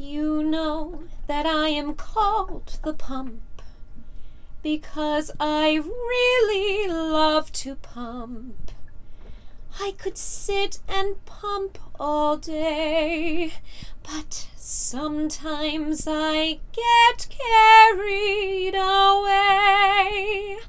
You know that I am called the pump because I really love to pump. I could sit and pump all day, but sometimes I get carried away.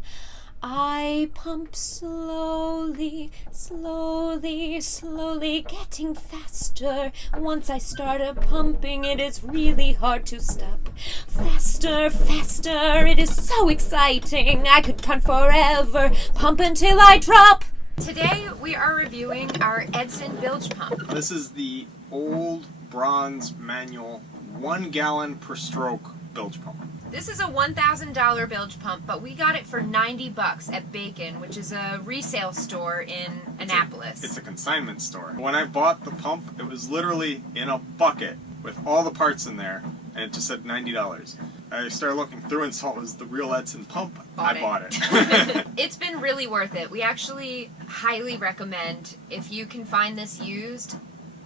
I pump slowly, slowly, slowly, getting faster. Once I start a pumping, it is really hard to stop. Faster, faster, it is so exciting. I could count forever, pump until I drop. Today we are reviewing our Edson bilge pump. This is the old bronze manual 1 gallon per stroke bilge pump. This is a $1,000 bilge pump, but we got it for $90 at Bacon, which is a resale store in Annapolis. It's a consignment store. When I bought the pump, it was literally in a bucket with all the parts in there, and it just said $90. I started looking through and saw it was the real Edson pump. I bought it. It's been really worth it. We actually highly recommend, if you can find this used,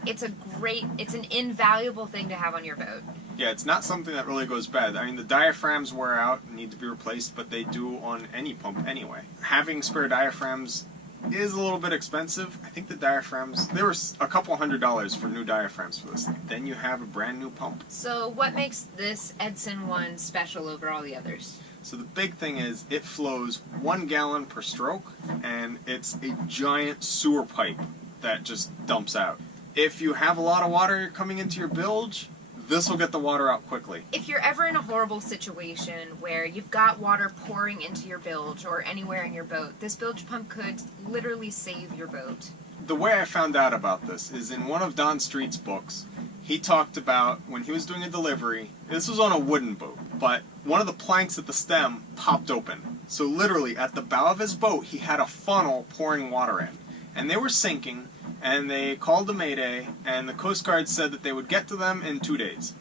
it's an invaluable thing to have on your boat. Yeah, it's not something that really goes bad. I mean, the diaphragms wear out and need to be replaced, but they do on any pump anyway. Having spare diaphragms is a little bit expensive. I think the diaphragms, there was a couple $100 for new diaphragms for this thing. Then you have a brand new pump. So what makes this Edson one special over all the others? So the big thing is it flows 1 gallon per stroke, and it's a giant sewer pipe that just dumps out. If you have a lot of water coming into your bilge, this will get the water out quickly. If you're ever in a horrible situation where you've got water pouring into your bilge or anywhere in your boat, this bilge pump could literally save your boat. The way I found out about this is in one of Don Street's books. He talked about when he was doing a delivery, this was on a wooden boat, but one of the planks at the stem popped open. So literally at the bow of his boat, he had a funnel pouring water in. And they were sinking, and they called the Mayday, and the Coast Guard said that they would get to them in 2 days.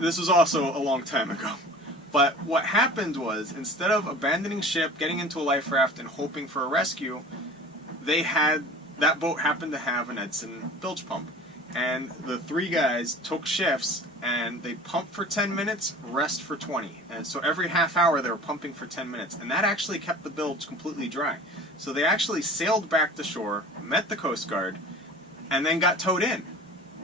This was also a long time ago. But what happened was, instead of abandoning ship, getting into a life raft, and hoping for a rescue, that boat happened to have an Edson bilge pump. And the 3 guys took shifts, and they pumped for 10 minutes, rest for 20. And so every half hour they were pumping for 10 minutes. And that actually kept the bilge completely dry. So they actually sailed back to shore, met the Coast Guard, and then got towed in.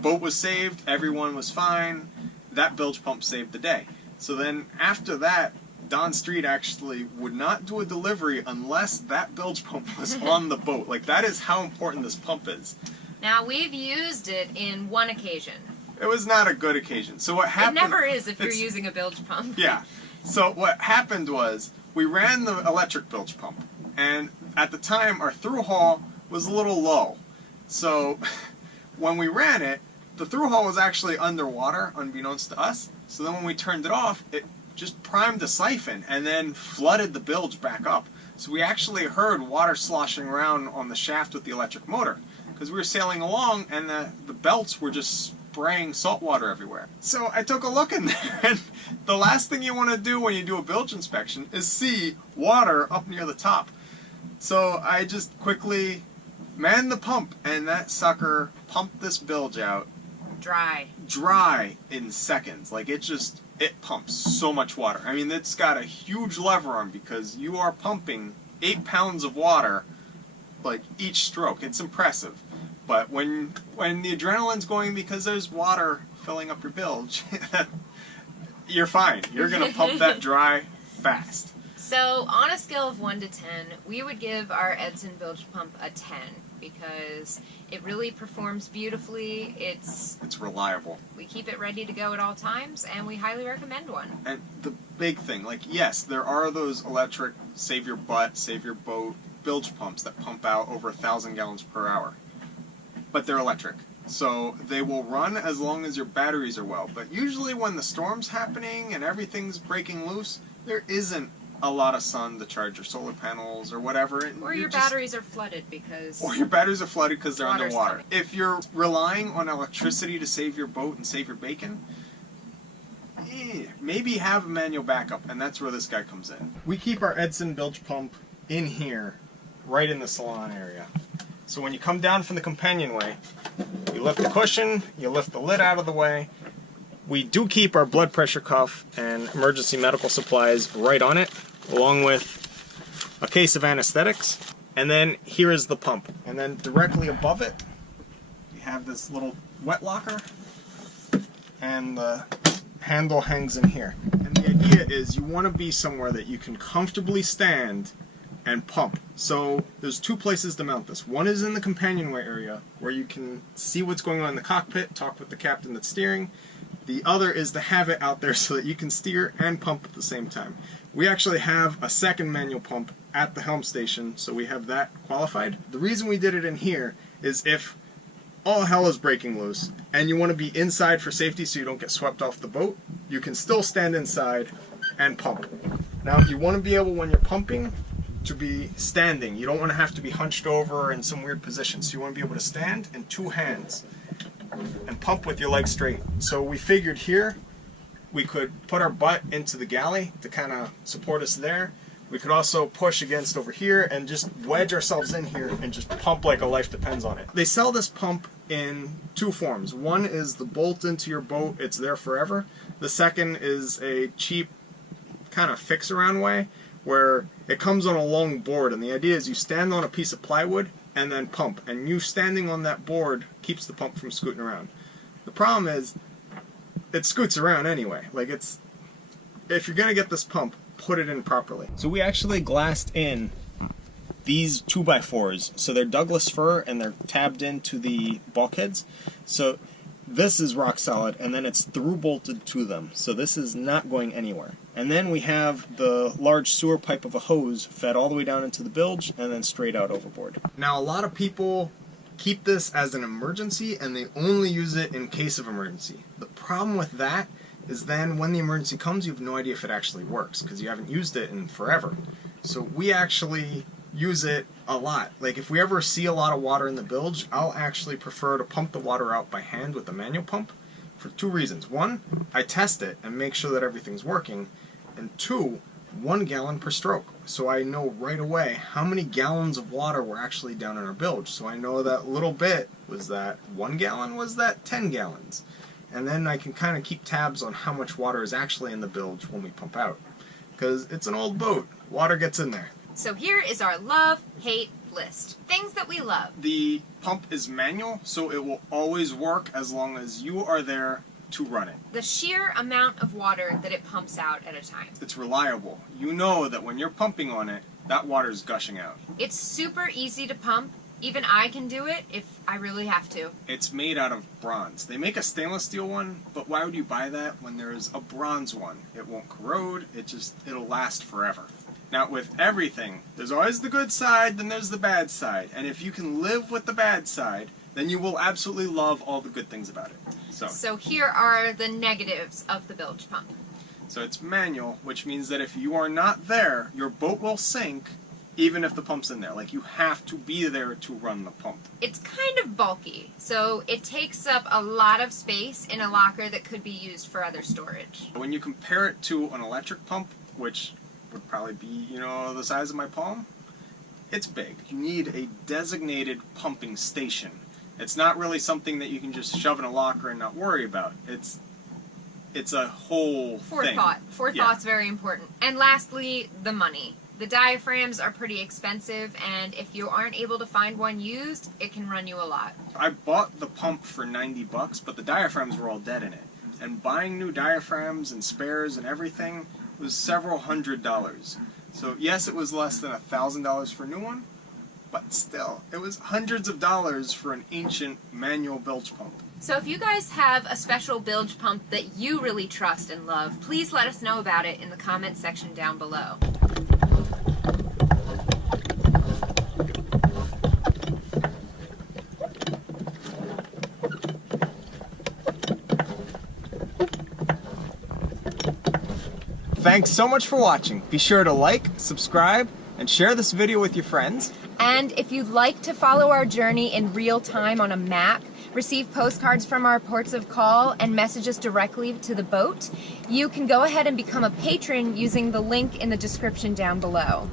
Boat was saved, everyone was fine. That bilge pump saved the day. So then after that, Don Street actually would not do a delivery unless that bilge pump was on the boat. Like, that is how important this pump is. Now, we've used it in one occasion. It was not a good occasion. So what happened... It never is if you're using a bilge pump. Yeah. So what happened was, we ran the electric bilge pump, and at the time our through haul was a little low. So when we ran it, the through haul was actually underwater, unbeknownst to us. So then when we turned it off, it just primed the siphon and then flooded the bilge back up. So we actually heard water sloshing around on the shaft with the electric motor, because we were sailing along and the belts were just spraying salt water everywhere. So I took a look in there, and the last thing you want to do when you do a bilge inspection is see water up near the top. So I just quickly manned the pump, and that sucker pumped this bilge out dry in seconds. Like, it pumps so much water. I mean, it's got a huge lever arm because you are pumping 8 pounds of water like each stroke. It's impressive. But when the adrenaline's going because there's water filling up your bilge, you're fine. You're going to pump that dry fast. So, on a scale of 1 to 10, we would give our Edson bilge pump a 10 because it really performs beautifully. It's reliable. We keep it ready to go at all times, and we highly recommend one. And the big thing, like, yes, there are those electric save your butt, save your boat bilge pumps that pump out over 1,000 gallons per hour. But they're electric. So they will run as long as your batteries are well. But usually when the storm's happening and everything's breaking loose, there isn't a lot of sun to charge your solar panels or whatever. Or your batteries are flooded because... Or your batteries are flooded because they're underwater. Coming. If you're relying on electricity to save your boat and save your bacon, maybe have a manual backup, and that's where this guy comes in. We keep our Edson bilge pump in here, right in the salon area. So when you come down from the companionway, you lift the cushion, you lift the lid out of the way, we do keep our blood pressure cuff and emergency medical supplies right on it, along with a case of anesthetics. And then here is the pump. And then directly above it, we have this little wet locker, and the handle hangs in here. And the idea is you want to be somewhere that you can comfortably stand and pump. So there's two places to mount this. One is in the companionway area where you can see what's going on in the cockpit, talk with the captain that's steering. The other is to have it out there so that you can steer and pump at the same time. We actually have a second manual pump at the helm station, so we have that qualified. The reason we did it in here is if all hell is breaking loose and you want to be inside for safety so you don't get swept off the boat, you can still stand inside and pump. Now you want to be able, when you're pumping, to be standing. You don't want to have to be hunched over in some weird position. So you want to be able to stand in two hands and pump with your legs straight. So we figured here we could put our butt into the galley to kind of support us there. We could also push against over here and just wedge ourselves in here and just pump like a life depends on it. They sell this pump in two forms. One is the bolt into your boat, it's there forever. The second is a cheap kind of fix around way where it comes on a long board, and the idea is you stand on a piece of plywood and then pump, and you standing on that board keeps the pump from scooting around. The problem is it scoots around anyway. Like, it's, if you're gonna get this pump, put it in properly. So we actually glassed in these 2x4s, so they're Douglas fir and they're tabbed into the bulkheads. So this is rock solid, and then it's through bolted to them, so this is not going anywhere. And then we have the large sewer pipe of a hose fed all the way down into the bilge and then straight out overboard. Now a lot of people keep this as an emergency and they only use it in case of emergency. The problem with that is then when the emergency comes, you have no idea if it actually works because you haven't used it in forever. So we actually use it a lot. Like, if we ever see a lot of water in the bilge, I'll actually prefer to pump the water out by hand with the manual pump for two reasons. One, I test it and make sure that everything's working, and two, 1 gallon per stroke. So I know right away how many gallons of water were actually down in our bilge. So I know that little bit, was that 1 gallon, was that 10 gallons? And then I can kind of keep tabs on how much water is actually in the bilge when we pump out. Because it's an old boat, water gets in there. So here is our love-hate list. Things that we love. The pump is manual, so it will always work as long as you are there to run it. The sheer amount of water that it pumps out at a time. It's reliable. You know that when you're pumping on it, that water is gushing out. It's super easy to pump. Even I can do it if I really have to. It's made out of bronze. They make a stainless steel one, but why would you buy that when there's a bronze one? It won't corrode, it'll last forever. Now, with everything, there's always the good side, then there's the bad side. And if you can live with the bad side, then you will absolutely love all the good things about it. So here are the negatives of the bilge pump. So it's manual, which means that if you are not there, your boat will sink even if the pump's in there. Like, you have to be there to run the pump. It's kind of bulky, so it takes up a lot of space in a locker that could be used for other storage. When you compare it to an electric pump, which would probably be, the size of my palm, it's big. You need a designated pumping station. It's not really something that you can just shove in a locker and not worry about. It's a whole thing. Forethought's very important. And lastly, the money. The diaphragms are pretty expensive, and if you aren't able to find one used, it can run you a lot. I bought the pump for $90, but the diaphragms were all dead in it. And buying new diaphragms and spares and everything was several $100s. So yes, it was less than $1,000 for a new one, but still, it was hundreds of dollars for an ancient manual bilge pump. So if you guys have a special bilge pump that you really trust and love, please let us know about it in the comments section down below. Thanks so much for watching. Be sure to like, subscribe, and share this video with your friends. And if you'd like to follow our journey in real time on a map, receive postcards from our ports of call, and message us directly to the boat, you can go ahead and become a patron using the link in the description down below.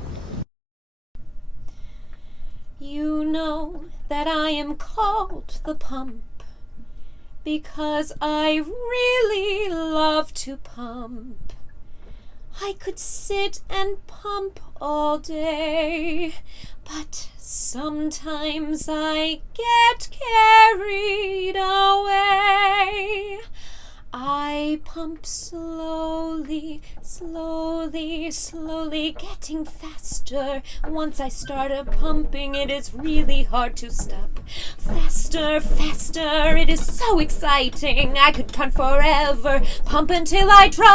You know that I am called the pump because I really love to pump. I could sit and pump all day, but sometimes I get carried away. I pump slowly, slowly, slowly, getting faster. Once I start a pumping, it is really hard to stop. Faster, faster, it is so exciting. I could pump forever, pump until I drop.